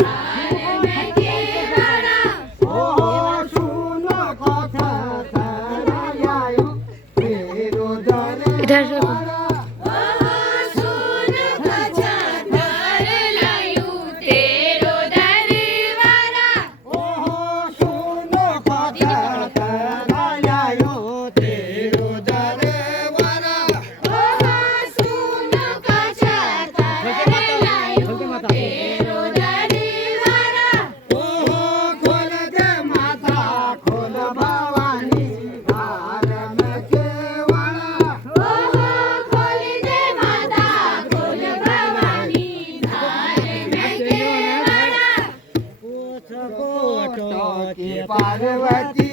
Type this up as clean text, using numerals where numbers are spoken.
धार में केवड़ा ओ सुनो कथा करायो तेरो दरबार ओहो सुन कछा धार लायू तेरो दरबारा ओ सुनो कथा करायो तेरो दरबार ओहो सुन कछा धार लायू तेरो दरबारा ओहो खोल दे माता खोल भवानी धार में केवड़ा ओहो खोल दे माता खोल भवानी धार में केवड़ा कोट की पार्वती